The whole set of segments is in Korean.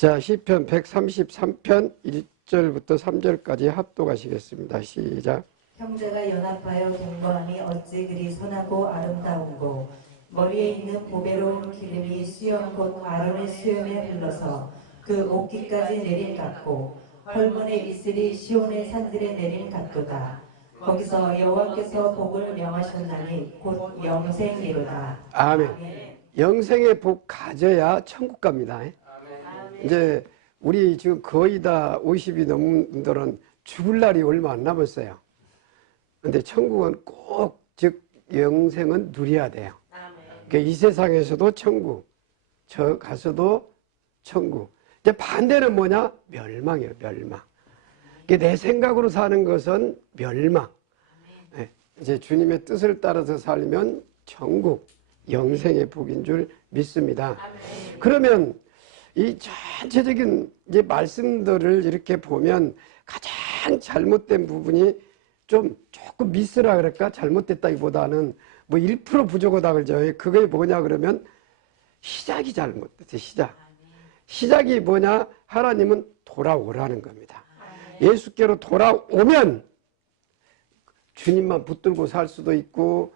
자, 시편 133편 1절부터 3절까지 합독하시겠습니다. 시작. 형제가 연합하여 동거함이 어찌 그리 선하고 아름다운고, 머리에 있는 보배로운 기름이 수염 곧 아론의 수염에 흘러서 그 목깃까지 내림 같고, 헐몬의 이슬이 시온의 산들에 내림 같도다. 거기서 여호와께서 복을 명하셨나니 곧 영생이로다. 아멘. 영생의 복 가져야 천국 갑니다. 이제 우리 지금 거의 다 50이 넘은 분들은 죽을 날이 얼마 안 남았어요. 근데 천국은 꼭, 즉 영생은 누려야 돼요. 그러니까 이 세상에서도 천국, 저 가서도 천국. 이제 반대는 뭐냐? 멸망이에요, 멸망. 내 생각으로 사는 것은 멸망. 이제 주님의 뜻을 따라서 살면 천국, 영생의 복인 줄 믿습니다. 그러면 이 전체적인 이제 말씀들을 이렇게 보면 가장 잘못된 부분이 조금 미스라 그럴까? 잘못됐다기보다는 뭐 1% 부족하다 그러죠. 그게 뭐냐 그러면 시작이 잘못됐어요. 시작이 뭐냐? 하나님은 돌아오라는 겁니다. 예수께로 돌아오면 주님만 붙들고 살 수도 있고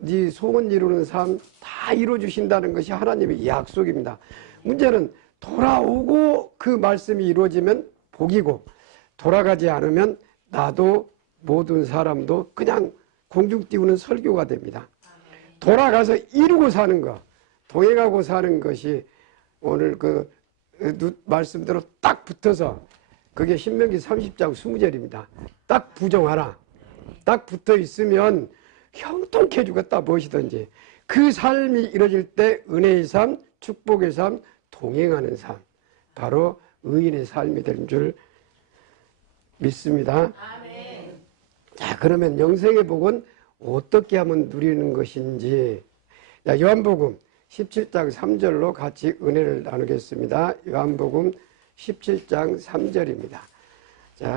네 소원 이루는 삶 다 이루어주신다는 것이 하나님의 약속입니다. 문제는 돌아오고 그 말씀이 이루어지면 복이고, 돌아가지 않으면 나도 모든 사람도 그냥 공중 띄우는 설교가 됩니다. 돌아가서 이루고 사는 것, 동행하고 사는 것이 오늘 그 말씀대로 딱 붙어서, 그게 신명기 30장 20절입니다. 딱 부정하라. 딱 붙어 있으면 형통케 주겠다, 무엇이든지. 그 삶이 이루어질 때 은혜의 삶, 축복의 삶, 동행하는 삶, 바로 의인의 삶이 될 줄 믿습니다. 아멘. 자, 그러면 영생의 복은 어떻게 하면 누리는 것인지, 자, 요한복음 17장 3절로 같이 은혜를 나누겠습니다. 요한복음 17장 3절입니다. 자,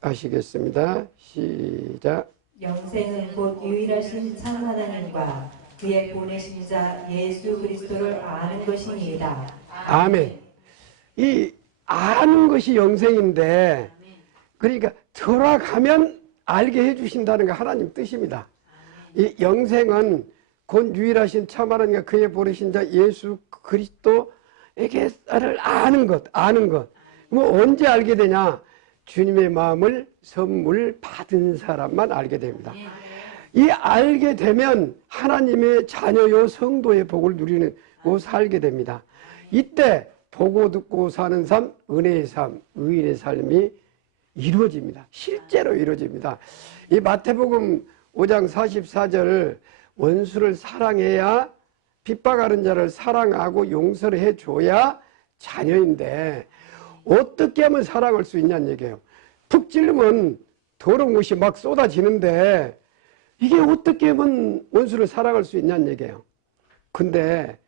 합독하시겠습니다. 시작. 영생은 곧 유일하신 참 하나님과 그의 보내신 자 예수 그리스도를 아는 것이니이다. 아멘. 이 아는 것이 영생인데, 그러니까 돌아가면 알게 해주신다는 게 하나님 뜻입니다. 이 영생은 곧 유일하신 참 하나님과 그의 보내신 자 예수 그리스도에게를 아는 것. 뭐 언제 알게 되냐? 주님의 마음을 선물 받은 사람만 알게 됩니다. 이 알게 되면 하나님의 자녀요 성도의 복을 누리고 살게 됩니다. 이때 보고 듣고 사는 삶, 은혜의 삶, 의인의 삶이 이루어집니다. 실제로 이루어집니다. 이 마태복음 5장 44절, 원수를 사랑해야, 핍박하는 자를 사랑하고 용서를 해줘야 자녀인데, 어떻게 하면 사랑할 수 있냐는 얘기예요. 푹 찌르면 더러운 것이 막 쏟아지는데 이게 어떻게 하면 원수를 사랑할 수 있냐는 얘기예요. 근데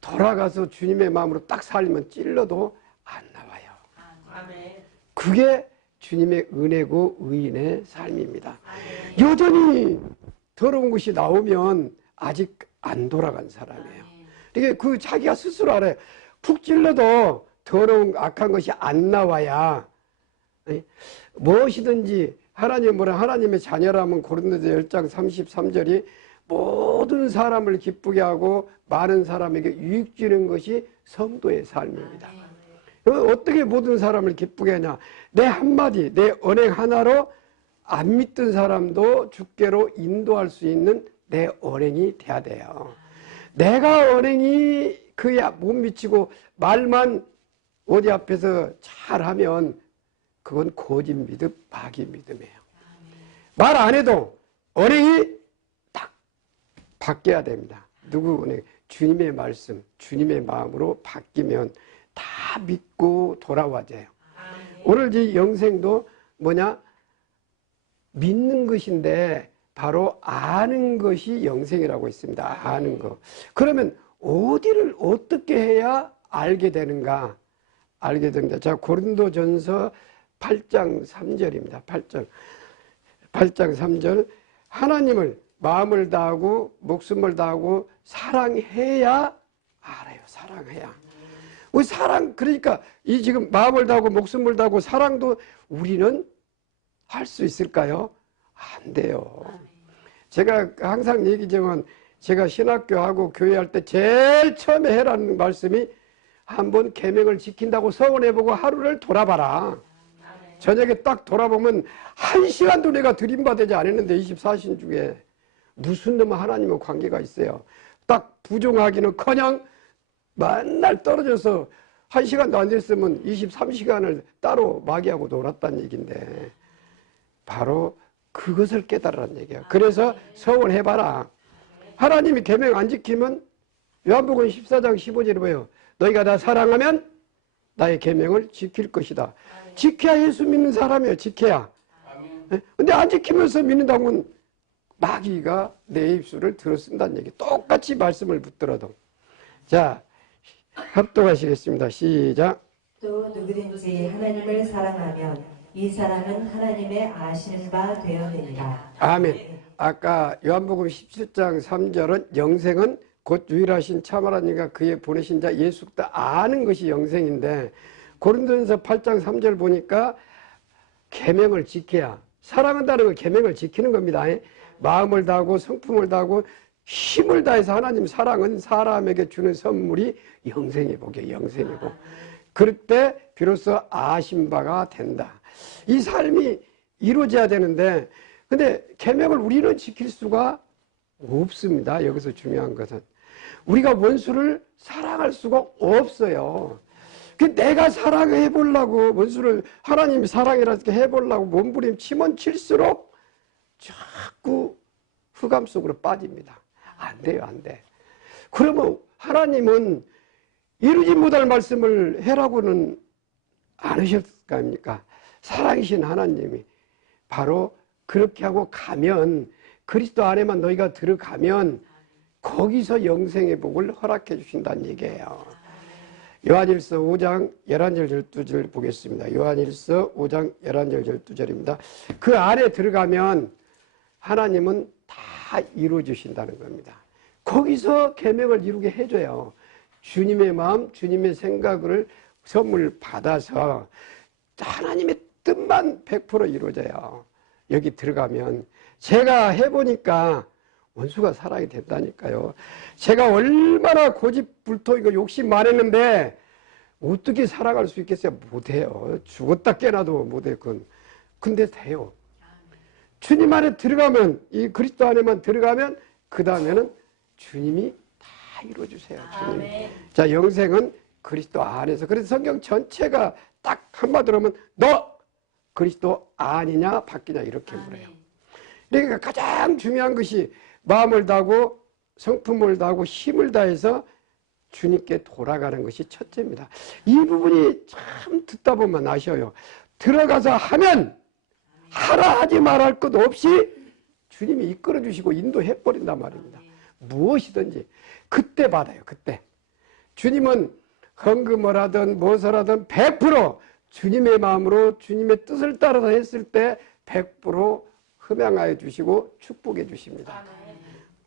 돌아가서 주님의 마음으로 딱 살면 찔러도 안 나와요. 그게 주님의 은혜고 의인의 삶입니다. 여전히 더러운 것이 나오면 아직 안 돌아간 사람이에요. 이게 그 자기가 스스로 알아요. 푹 찔러도 더러운 악한 것이 안 나와야, 무엇이든지 하나님의 자녀라면 고린도서 10장 33절이 모든 사람을 기쁘게 하고 많은 사람에게 유익 주는 것이 성도의 삶입니다. 어떻게 모든 사람을 기쁘게 하냐? 내 한마디, 내 언행 하나로 안 믿던 사람도 주께로 인도할 수 있는 내 언행이 돼야 돼요. 내가 언행이 그야 못 미치고 말만 어디 앞에서 잘하면 그건 거짓 믿음, 마귀 믿음이에요. 말 안 해도 언행이 딱 바뀌어야 됩니다. 누구 언행? 주님의 말씀, 주님의 마음으로 바뀌면 다 믿고 돌아와져요. 오늘 이 영생도 뭐냐? 믿는 것인데 바로 아는 것이 영생이라고 있습니다. 아는 거. 그러면 어디를 어떻게 해야 알게 되는가? 알게 됩니다. 자, 고린도전서 8장 3절입니다. 8장 3절. 하나님을 마음을 다하고 목숨을 다하고 사랑해야 알아요. 사랑해야. 우리 사랑, 그러니까 이 지금 마음을 다하고 목숨을 다하고 사랑도 우리는 할 수 있을까요? 안 돼요. 제가 항상 얘기지만 제가 신학교하고 교회할 때 제일 처음에 해라는 말씀이 한번 계명을 지킨다고 서원해보고 하루를 돌아봐라. 저녁에 딱 돌아보면 1시간도 내가 들임받지 않았는데 24신 중에 무슨 놈은 하나님과 관계가 있어요. 딱 부정하기는커녕 맨날 떨어져서 1시간도 안 됐으면 23시간을 따로 마귀하고 놀았다는 얘기인데 바로 그것을 깨달으라는 얘기야. 그래서 서원해봐라. 하나님이 계명 안 지키면 요한복음 14장 15절에 뭐예요? 너희가 나 사랑하면 나의 계명을 지킬 것이다. 지켜야 예수 믿는 사람이에요. 지켜야. 근데 안 지키면서 믿는다고는 마귀가 내 입술을 들어쓴다는 얘기. 똑같이 말씀을 붙들어도. 자, 합독하시겠습니다. 시작. 또 누구든지 하나님을 사랑하면 이 사람은 하나님의 아시는 바 되었느니라. 아멘. 아까 요한복음 17장 3절은 영생은 곧 유일하신 참 하나님과 그의 보내신 자 예수 그리스도 아는 것이 영생인데 고린도전서 8장 3절 보니까 계명을 지켜야, 사랑한다는 건 계명을 지키는 겁니다. 마음을 다하고 성품을 다하고 힘을 다해서 하나님 사랑은 사람에게 주는 선물이 영생의 복이에요. 영생의 복. 그럴 때 비로소 아신 바가 된다. 이 삶이 이루어져야 되는데 근데 계명을 우리는 지킬 수가 없습니다. 여기서 중요한 것은 우리가 원수를 사랑할 수가 없어요. 내가 사랑해 보려고 원수를 하나님이 사랑이라고 해보려고 몸부림치면 칠수록 자꾸 흑암 속으로 빠집니다. 안 돼요, 안 돼. 그러면 하나님은 이루지 못할 말씀을 해라고는 않으셨을 거 아닙니까? 사랑이신 하나님이 바로 그렇게 하고 가면, 그리스도 안에만 너희가 들어가면 거기서 영생의 복을 허락해 주신다는 얘기예요. 요한일서 5장 11절 12절 보겠습니다. 요한일서 5장 11절 12절입니다. 그 안에 들어가면 하나님은 다 이루어 주신다는 겁니다. 거기서 계명을 이루게 해줘요. 주님의 마음, 주님의 생각을 선물 받아서 하나님의 뜻만 100% 이루어져요. 여기 들어가면 제가 해보니까 원수가 사랑이 된다니까요. 제가 얼마나 고집불통이고 욕심 많았는데 어떻게 살아갈 수 있겠어요? 못해요. 죽었다 깨나도 못해요. 근데 돼요. 주님 안에 들어가면, 이 그리스도 안에만 들어가면 그 다음에는 주님이 다 이루어주세요. 주님. 자, 영생은 그리스도 안에서. 그래서 성경 전체가 딱 한마디로 하면 너 그리스도 아니냐 바뀌냐 이렇게 물어요. 그러니까 가장 중요한 것이 마음을 다하고 성품을 다하고 힘을 다해서 주님께 돌아가는 것이 첫째입니다. 이 부분이 참 듣다 보면 아셔요. 들어가서 하면 하라 하지 말할 것 없이 주님이 이끌어 주시고 인도해 버린단 말입니다. 무엇이든지 그때 받아요. 그때 주님은 헌금을 하든 무엇을 하든 100% 주님의 마음으로 주님의 뜻을 따라서 했을 때 100% 흠양하여 주시고 축복해 주십니다.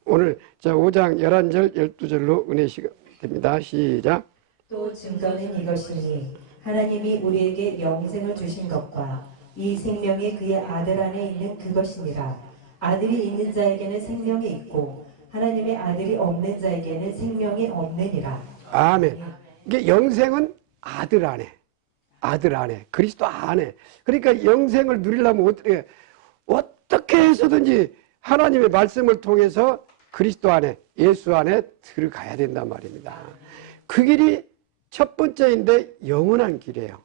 오늘 자 5장 11절 12절로 은혜시가 됩니다. 시작. 또 증거는 이것이니 하나님이 우리에게 영생을 주신 것과 이 생명이 그의 아들 안에 있는 그것이니라. 아들이 있는 자에게는 생명이 있고 하나님의 아들이 없는 자에게는 생명이 없느니라. 아멘. 이게 영생은 아들 안에, 아들 안에, 그리스도 안에. 그러니까 영생을 누리려면 어떻게 해서든지 하나님의 말씀을 통해서 그리스도 안에, 예수 안에 들어가야 된단 말입니다. 그 길이 첫 번째인데 영원한 길이에요.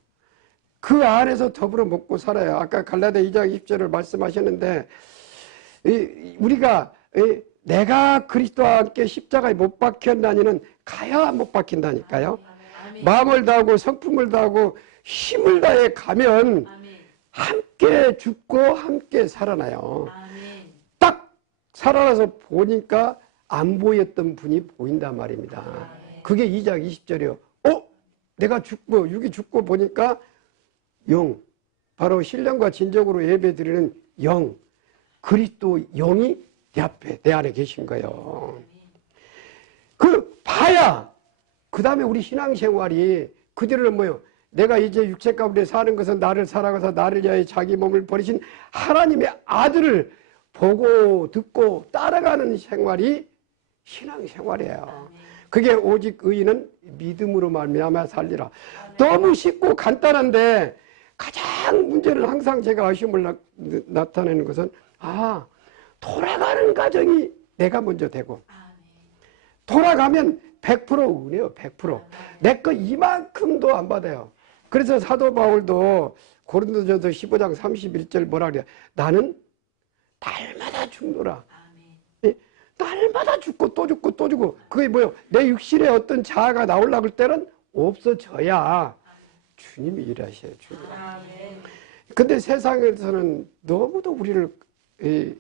그 안에서 더불어 먹고 살아요. 아까 갈라디아 2장 20절을 말씀하셨는데 우리가 내가 그리스도와 함께 십자가에 못 박혔나니는 가야 못 박힌다니까요. 마음을 다하고 성품을 다하고 힘을 다해 가면 함께 죽고 함께 살아나요. 딱 살아나서 보니까 안 보였던 분이 보인단 말입니다. 그게 2장 20절이에요. 내가 죽고 육이 죽고 보니까 영, 바로 신령과 진정으로 예배드리는 영, 그리스도 영이 내 앞에, 내 안에 계신 거예요. 그 봐야 그 다음에 우리 신앙생활이 그들은 뭐요? 내가 이제 육체 가운데 사는 것은 나를 사랑하사 나를 위하여 자기 몸을 버리신 하나님의 아들을 보고 듣고 따라가는 생활이 신앙생활이에요. 그게 오직 의인은 믿음으로 말미암아 살리라. 너무 쉽고 간단한데 가장 문제는 항상 제가 아쉬움을 나타내는 것은 돌아가는 과정이 내가 먼저 되고 돌아가면 100% 은혜요. 100%. 내 거 이만큼도 안 받아요. 그래서 사도 바울도 고린도전서 15장 31절 뭐라 그래요? 나는 날마다 죽노라. 날마다 죽고 또 죽고 또 죽고. 그게 뭐예요? 내 육신에 어떤 자아가 나오려고 할 때는 없어져야 주님이 일하셔요. 주님. 근데 세상에서는 너무도 우리를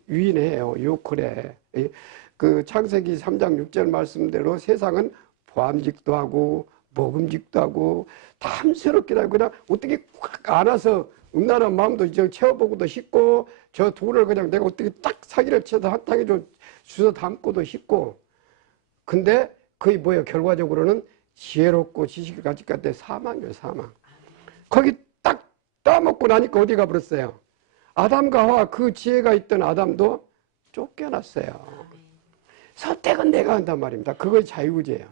유인해요. 유혹을 해. 그 창세기 3장 6절 말씀대로 세상은 보암직도 하고 먹음직도 하고 탐스럽기도 하고 그냥 어떻게 꽉 안아서 음란한 마음도 이제 채워보고도 싶고 저 돈을 그냥 내가 어떻게 딱 사기를 쳐서 한 땅에 좀 주워 담고도 싶고 근데 그게 뭐예요? 결과적으로는 지혜롭고 지식을 가질 때 사망이에요. 사망. 거기 딱 따먹고 나니까 어디 가버렸어요? 아담과 하와 그 지혜가 있던 아담도 쫓겨났어요. 선택은 내가 한단 말입니다. 그것이 자유의지예요.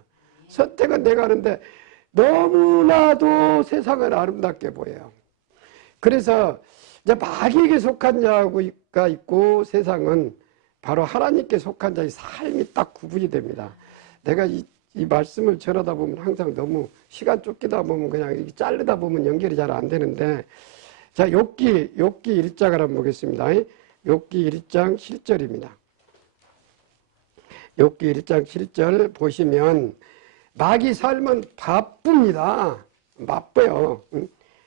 선택은 내가 하는데 너무나도 세상은 아름답게 보여요. 그래서 이제 마귀에게 속한 자가 있고 세상은 바로 하나님께 속한 자의 삶이 딱 구분이 됩니다. 내가 이 말씀을 전하다 보면 항상 너무 시간 쫓기다 보면 그냥 자르다 보면 연결이 잘 안 되는데 자, 욥기 1장을 한번 보겠습니다. 욥기 1장 7절입니다. 욥기 1장 7절 보시면 마귀 삶은 바쁩니다. 바빠요.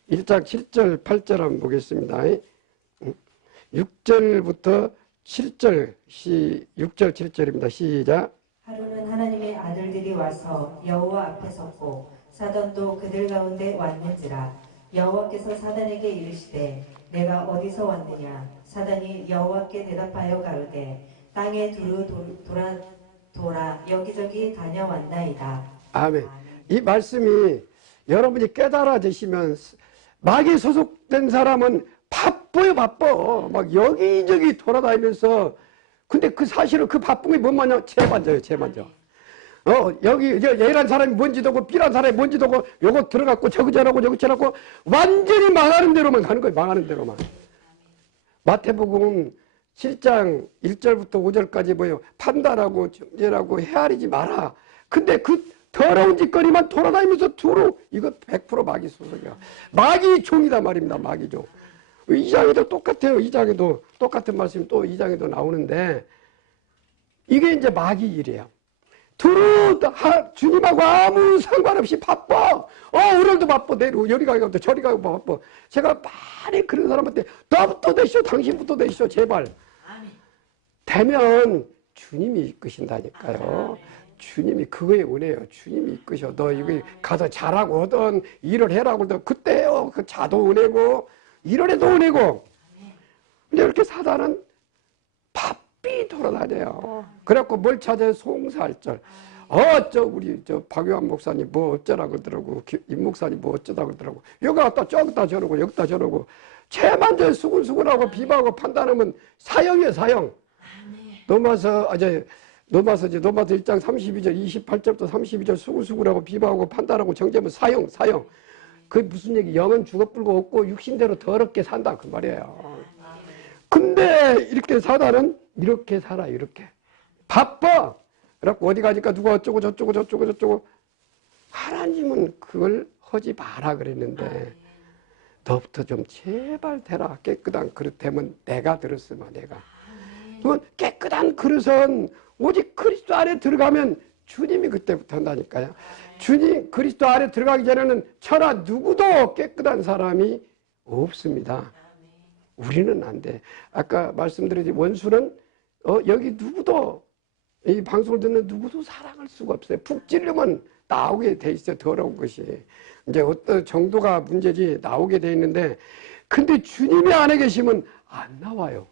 1장 7절 8절 한번 보겠습니다. 6절부터 7절 6절 7절입니다. 시작. 하루는 하나님의 아들들이 와서 여호와 앞에 섰고 사단도 그들 가운데 왔는지라 여호와께서 사단에게 이르시되 내가 어디서 왔느냐 사단이 여호와께 대답하여 가로되 땅에 두루 돌아 여기저기 다녀왔나이다. 아멘. 이 말씀이 여러분이 깨달아지시면 마귀에 소속된 사람은 바빠요. 바빠. 막 여기저기 돌아다니면서 근데 그 사실은 그 바쁜 게 뭔 죄 만져요. 죄 만져. 여기 A란 사람이 뭔지도 없고 B란 사람이 뭔지도 없고 요거 들어갔고 저거 저러고 저거 저러고 완전히 망하는 대로만 가는 거예요. 망하는 대로만. 마태복음 7장 1절부터 5절까지 뭐예요? 판단하고 정죄하고 헤아리지 마라. 근데 그 더러운 짓거리만 돌아다니면서 두루 이거 100% 마귀 소속이야. 마귀 종이다 말입니다. 마귀 종. 2장에도 똑같아요. 2장에도 똑같은 말씀이 또 2장에도 나오는데 이게 이제 마귀 일이에요. 두루 주님하고 아무 상관없이 바빠. 오늘도 바빠. 내일 여기 가고 저리 가고 바빠. 제가 많이 그런 사람한테 너부터 되시오. 당신부터 되시오. 제발. 되면 주님이 이끄신다니까요. 주님이 그거에 은혜요. 주님이 이끄셔. 너 여기 가서 잘하고 하던 일을 해라고 하던 그때요. 그 자도 은혜고 일을 해도 은혜고. 근데 이렇게 사단은 바삐 돌아다녀요. 그래갖고 뭘 찾아요? 송사할절. 우리 박유한 목사님 뭐 어쩌라 그러더라고. 임 목사님 뭐 어쩌다 그러더라고. 여기 갔다 저기다 저러고 여기다 저러고. 죄만 수근수근하고 비방하고 판단하면 사형이에요. 사형. 로마서 1장 32절 28절부터 32절 수구수구하고 비방하고 판단하고 정죄하면 사형. 그게 무슨 얘기? 영은 죽어불고 없고 육신대로 더럽게 산다 그 말이에요. 근데 이렇게 사단은 이렇게 살아. 이렇게 바빠. 그래갖고 어디 가니까 누가 어쩌고 저쩌고 하나님은 그걸 하지 마라 그랬는데 너부터 좀 제발 되라. 깨끗한 그릇 되면 내가 들었으면 내가. 그건 깨끗한 그릇은 오직 그리스도 안에 들어가면 주님이 그때부터 한다니까요. 주님 그리스도 안에 들어가기 전에는 천하 누구도 깨끗한 사람이 없습니다. 우리는 안 돼. 아까 말씀드렸지 원수는 여기 누구도 이 방송을 듣는 누구도 사랑할 수가 없어요. 푹 찌르면 나오게 돼 있어요. 더러운 것이. 이제 어떤 정도가 문제지 나오게 돼 있는데 근데 주님이 안에 계시면 안 나와요.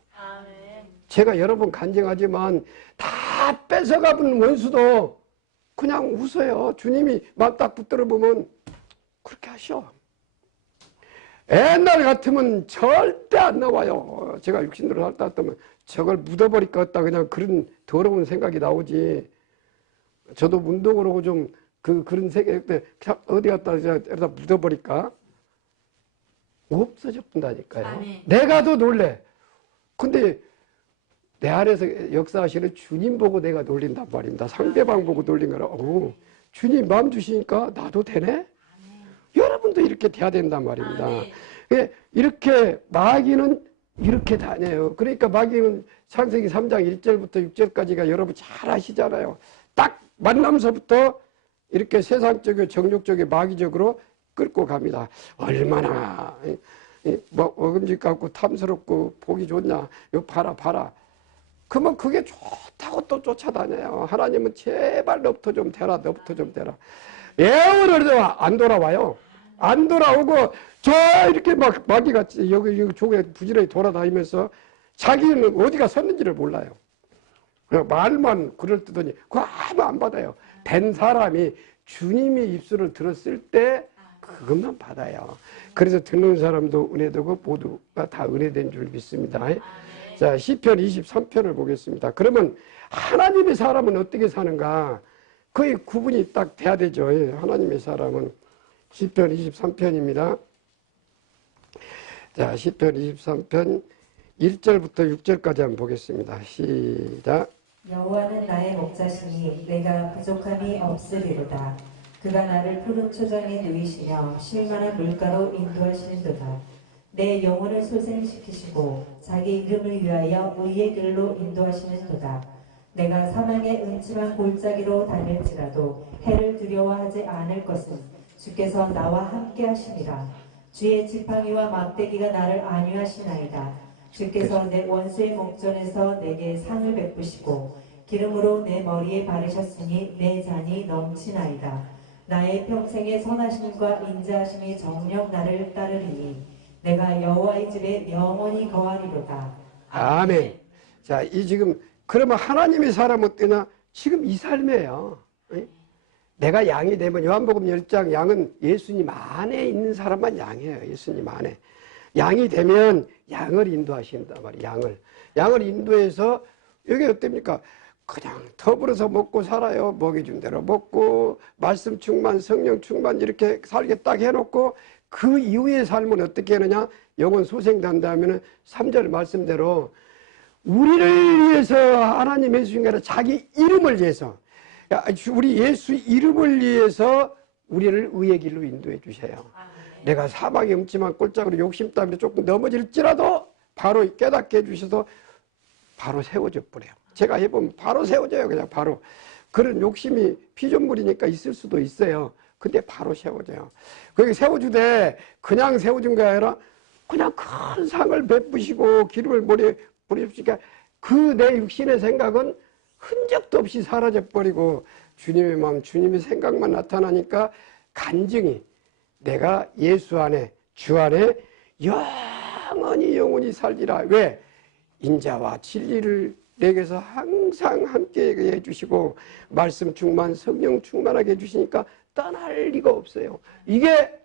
제가 여러 번 간증하지만 다 뺏어가본 원수도 그냥 웃어요. 주님이 막 딱 붙들어 보면 그렇게 하셔. 옛날 같으면 절대 안 나와요. 제가 육신으로 살다 왔다면 저걸 묻어버릴 것 같다, 그냥 그런 더러운 생각이 나오지. 저도 운동을 하고 좀 그런 생각 때 어디 갔다 여기다 묻어버릴까? 없어져 본다니까요. 아멘. 내가 더 놀래. 근데 내 안에서 역사하시는 주님 보고 내가 놀린단 말입니다. 상대방 보고 놀린 거라. 주님 마음 주시니까 나도 되네? 여러분도 이렇게 돼야 된단 말입니다. 이렇게 마귀는 이렇게 다녀요. 그러니까 마귀는 창세기 3장 1절부터 6절까지가 여러분 잘 아시잖아요. 딱 만남서부터 이렇게 세상적이고 정욕적이고 마귀적으로 끌고 갑니다. 얼마나 뭐 어금니같고 탐스럽고 보기 좋냐. 이거 봐라. 그러면 그게 좋다고 또 쫓아다녀요. 하나님은 제발 너부터 좀 되라. 왜 오늘도 안 돌아와요? 안 돌아오고 저 이렇게 막 마귀같이 여기 조개 부지런히 돌아다니면서 자기는 어디가 섰는지를 몰라요. 그냥 말만 그럴 듯하니 그거 아무 안 받아요. 된 사람이 주님의 입술을 들었을 때 그것만 받아요. 그래서 듣는 사람도 은혜되고 모두가 다 은혜된 줄 믿습니다. 자, 시편 23편을 보겠습니다. 그러면 하나님의 사람은 어떻게 사는가? 거의 구분이 딱 돼야 되죠. 하나님의 사람은. 시편 23편입니다. 자, 시편 23편 1절부터 6절까지 한번 보겠습니다. 시작. 여호와는 나의 목자시니 내가 부족함이 없으리로다. 그가 나를 푸른 초장에 누이시며 쉴만한 물가로 인도하시는도다. 내 영혼을 소생시키시고 자기 이름을 위하여 의의 길로 인도하시는도다. 내가 사망의 음침한 골짜기로 다닐지라도 해를 두려워하지 않을 것은 주께서 나와 함께 하시니라. 주의 지팡이와 막대기가 나를 안위하시나이다. 주께서 내 원수의 목전에서 내게 상을 베푸시고 기름으로 내 머리에 바르셨으니 내 잔이 넘치나이다. 나의 평생의 선하심과 인자하심이 정녕 나를 따르리니 내가 여호와의 집에 영원히 거하리로다. 아멘. 자, 이 지금 그러면 하나님의 사람은 어떠냐? 지금 이 삶이에요. 내가 양이 되면 요한복음 10장 양은 예수님 안에 있는 사람만 양이에요. 예수님 안에. 양이 되면 양을 인도하신단 말이에요. 양을 인도해서 여기 어떻습니까? 그냥 더불어서 먹고 살아요. 먹여준 대로 먹고 말씀 충만, 성령 충만 이렇게 살게 딱 해놓고 그 이후의 삶은 어떻게 하느냐? 영혼 소생된다 하면은 3절 말씀대로 우리를 위해서 하나님 해주신 게 아니라 자기 이름을 위해서 우리 예수 이름을 위해서 우리를 의의 길로 인도해 주셔요. 내가 사망의 음침한 꼴짝으로 욕심 때문에 조금 넘어질지라도 바로 깨닫게 해주셔서 바로 세워져 버려요. 제가 해보면 바로 세워져요. 그냥 바로. 그런 욕심이 피조물이니까 있을 수도 있어요. 근데 바로 세워져요. 거기 세워주되 그냥 세워준 게 아니라 그냥 큰 상을 베푸시고 기름을 머리에 뿌리시니까 그 내 육신의 생각은 흔적도 없이 사라져버리고 주님의 마음, 주님의 생각만 나타나니까 간증이 내가 예수 안에, 주 안에 영원히 살리라. 왜? 인자와 진리를 내게서 항상 함께 해주시고 말씀 충만, 성령 충만하게 해주시니까 떠날 리가 없어요. 이게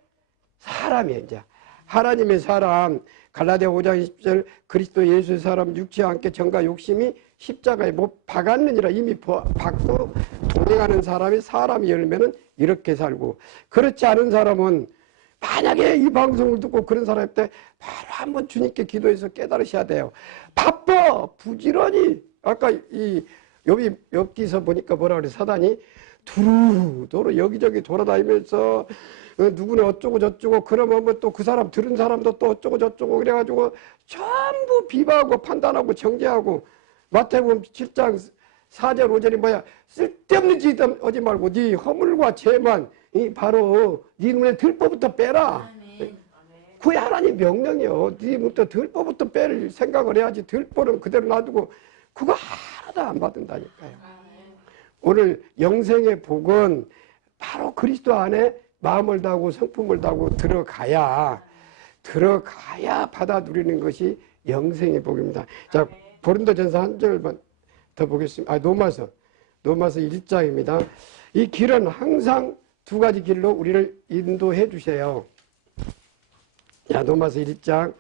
사람이에요. 이제 하나님의 사람, 갈라디아 5장 20절 그리스도 예수의 사람 육체에 함께 정과 욕심이 십자가에 못 박았느니라. 이미 박고 동행하는 사람이 사람이 열매는 이렇게 살고, 그렇지 않은 사람은 만약에 이 방송을 듣고 그런 사람 때 바로 한번 주님께 기도해서 깨달으셔야 돼요. 바빠 부지런히. 아까 이 엽기서 보니까 뭐라 그래, 사단이 두루도로 여기저기 돌아다니면서 누구는 어쩌고 저쩌고, 그러면 또 그 사람 들은 사람도 또 어쩌고 저쩌고 그래가지고 전부 비방하고 판단하고 정죄하고. 마태복음 7장 4절 5절이 뭐야? 쓸데없는 짓 하지 말고 네 허물과 죄만 바로 네 눈에 들보부터 빼라. 그게 하나님 명령이요. 네 눈에 들보부터 뺄 생각을 해야지. 들보는 그대로 놔두고 그거 하나도 안 받는다니까요. 오늘 영생의 복은 바로 그리스도 안에 마음을 다하고 성품을 다하고 들어가야 받아 누리는 것이 영생의 복입니다. 자, 고린도전서 한 절만 더 보겠습니다. 로마서 1장입니다. 이 길은 항상 두 가지 길로 우리를 인도해 주세요. 로마서 1장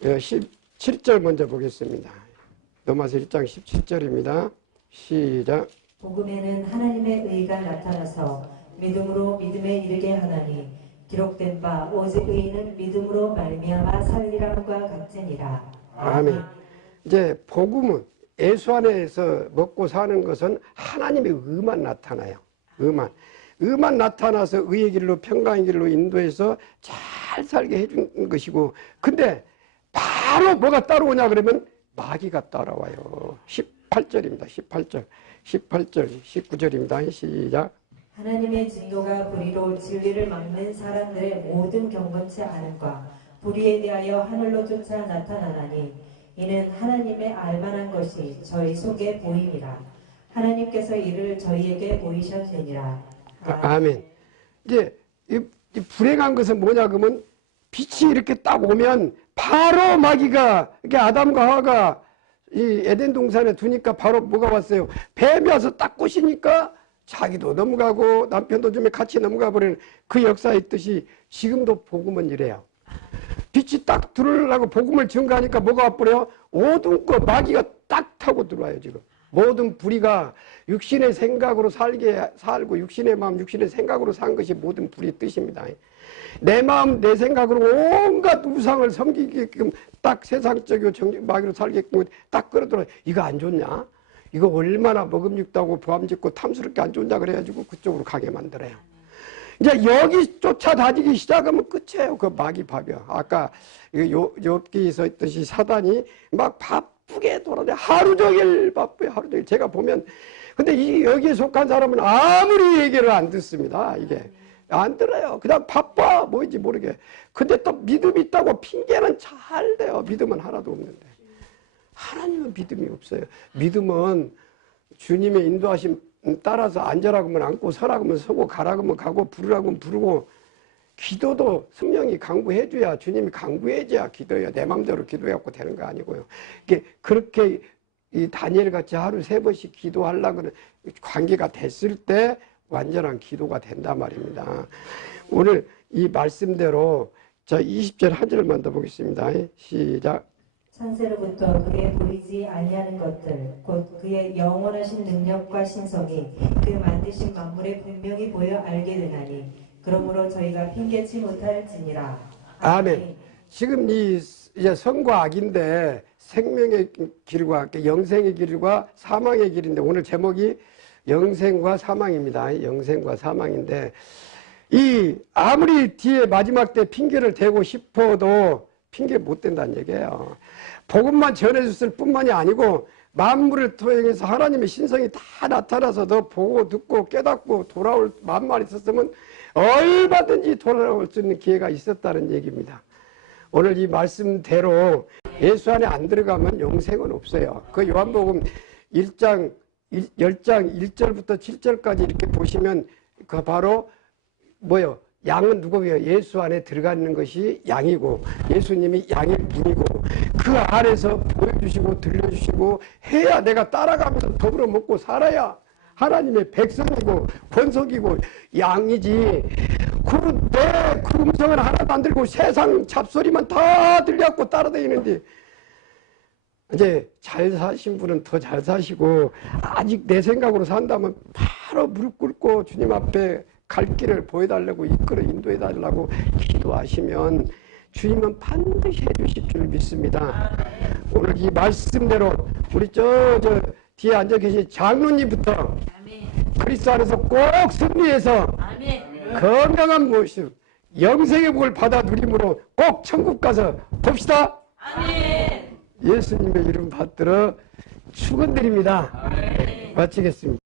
17절 먼저 보겠습니다. 로마서 1장 17절입니다. 시작. 복음에는 하나님의 의가 나타나서 믿음으로 믿음에 이르게 하나니 기록된 바 오직 의인은 믿음으로 말미암아 살리라함과 같으니라. 아멘. 이제 복음은 예수 안에서 먹고 사는 것은 하나님의 의만 나타나요. 의만 나타나서 의의 길로 평강의 길로 인도해서 잘 살게 해준 것이고, 근데 바로 뭐가 따라오냐 그러면 마귀가 따라와요. 18절입니다. 18절, 19절입니다. 시작. 하나님의 진노가 불의로 진리를 막는 사람들의 모든 경건치 않음과 불의에 대하여 하늘로 쫓아 나타나나니 이는 하나님의 알만한 것이 저희 속에 보임이라. 하나님께서 이를 저희에게 보이셨느니라. 아멘. 이제 이 불행한 것은 뭐냐 그러면 빛이 이렇게 딱 오면 바로 마귀가, 이렇게 아담과 하와가 이 에덴 동산에 두니까 바로 뭐가 왔어요? 뱀이 와서 딱 꼬시니까 자기도 넘어가고 남편도 좀 같이 넘어가 버리는 그 역사에 있듯이 지금도 복음은 이래요. 빛이 딱 들어오려고 복음을 증거하니까 뭐가 와버려요? 어둠과 마귀가 딱 타고 들어와요. 지금 모든 불의가 육신의 생각으로 살고 육신의 마음, 육신의 생각으로 산 것이 모든 불의 뜻입니다. 내 마음, 내 생각으로 온갖 우상을 섬기게끔 딱 세상적이고 마귀로 살게끔 딱 끌어들어요. 이거 안 좋냐? 이거 얼마나 먹음직다고 보암직고 탐스럽게 안 좋냐 그래가지고 그쪽으로 가게 만들어요. 이제 여기 쫓아다니기 시작하면 끝이에요. 그 마귀 밥이요. 아까 욥기에서 있듯이 사단이 막 바쁘게 돌아다녀. 하루 종일 바쁘요. 하루 종일. 제가 보면 근데 여기에 속한 사람은 아무리 얘기를 안 듣습니다. 이게 안 들어요. 그냥 바빠. 뭐인지 모르게. 근데 또 믿음이 있다고 핑계는 잘 돼요. 믿음은 하나도 없는데. 하나님은 믿음이 없어요. 믿음은 주님의 인도하심 따라서 앉으라고 하면 앉고 서라고 하면 서고 가라고 하면 가고 부르라고 하면 부르고, 기도도 성령이 강구해줘야, 주님이 강구해줘야 기도해요. 내 마음대로 기도해갖고 되는 거 아니고요. 그렇게 이 다니엘 같이 하루 3번씩 기도하려고 관계가 됐을 때 완전한 기도가 된단 말입니다. 오늘 이 말씀대로 자 20절 한 절만 더 보겠습니다. 시작. 창세로부터 그의 보이지 아니하는 것들 곧 그의 영원하신 능력과 신성이 그 만드신 만물에 분명히 보여 알게 되나니 그러므로 저희가 핑계치 못할지니라. 아멘. 지금 이제 선과 악인데 생명의 길과 영생의 길과 사망의 길인데 오늘 제목이 영생과 사망입니다. 영생과 사망인데 이 아무리 뒤에 마지막 때 핑계를 대고 싶어도 핑계 못 된다는 얘기예요. 복음만 전해줬을 뿐만이 아니고 만물을 통해서 하나님의 신성이 다 나타나서도 보고 듣고 깨닫고 돌아올 마음만 있었으면 얼마든지 돌아올 수 있는 기회가 있었다는 얘기입니다. 오늘 이 말씀대로 예수 안에 안 들어가면 영생은 없어요. 그 요한복음 10장 1절부터 7절까지 이렇게 보시면 그 바로 뭐요? 양은 누구예요? 예수 안에 들어가는 것이 양이고 예수님이 양일 뿐이고 그 안에서 보여주시고 들려주시고 해야 내가 따라가면서 더불어 먹고 살아야 하나님의 백성이고 권속이고 양이지. 그 음성은 하나도 안 들고 세상 잡소리만 다 들려갖고 따라다니는데 이제 잘 사신 분은 더 잘 사시고 아직 내 생각으로 산다면 바로 무릎 꿇고 주님 앞에 갈 길을 보여달라고 이끌어 인도해달라고 기도하시면 주님은 반드시 해주실 줄 믿습니다. 오늘 이 말씀대로 우리 저 뒤에 앉아 계신 장로님부터 그리스도 안에서 꼭 승리해서 건강한 모습 영생의 복을 받아 누림으로 꼭 천국 가서 봅시다. 예수님의 이름 받들어 축원드립니다. 마치겠습니다.